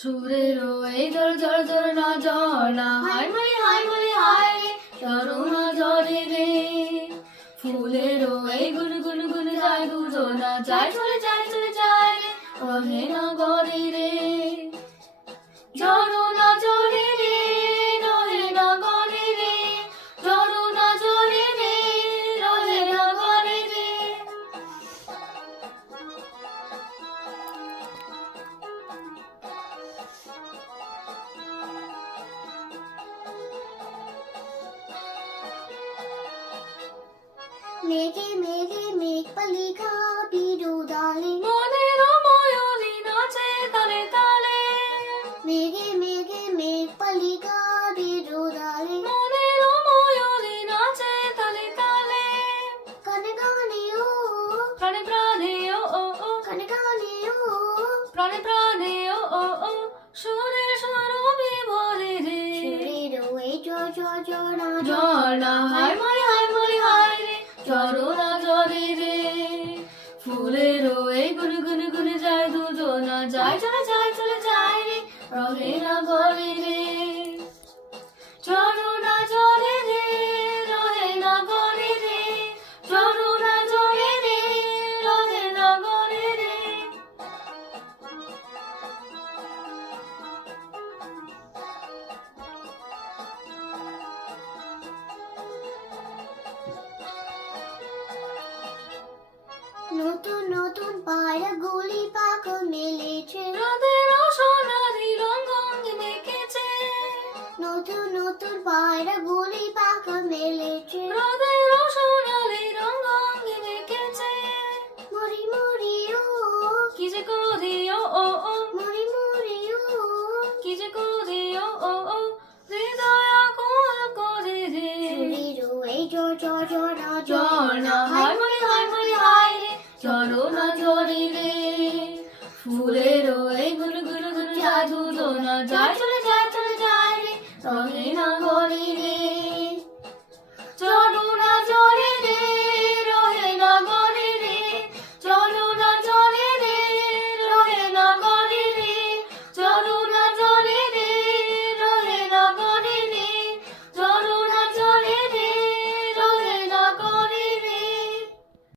সুরেরও এই ঝড় ঝড় ঝড় না ঝর্ণা হাই বলি হাই রে ঝরনা ঝরে রে ফুলেরও এই গুল গুল গুল যায় দুজনা যায় চলে যায় রে রহে না গরে রে ঝরনা ঝরে রে রহে না গরে রে ঝরনা ঝরে রে রহে না গরে রে মেঘে মেঘে মেঘ পালিকা বিরুদালে মনের ময়ূরী নাচে তালে তালে মেঘে মেঘে মেঘ পালিকা বিরুদালে মনের ময়ূরী নাচে তালে তালে কানে কানে ও প্রাণে প্রাণে ও ও ও কানে কানে ও প্রাণে প্রাণে ও ও ও সুরের সুরভি ভরে রে সুরের ওই ঝরনা ঝর্ণা হাই বলি হাই রে ঝরনা ঝরে রে ফুলের এই গুল গুল গুল যায় দুজনা যায় চলে যায় রে রহে না গরে রে ঝরনা ঝরে রে রহে না গরে রে ঝরনা ঝরে রে রহে না গরে রে নতুন নতুন পায়রা গুলি পাখা মেলেছে রাতের সোনালি রঙ মেখেছে নতুন নতুন পায়রা গুলি পাখা মেলেছে রাতের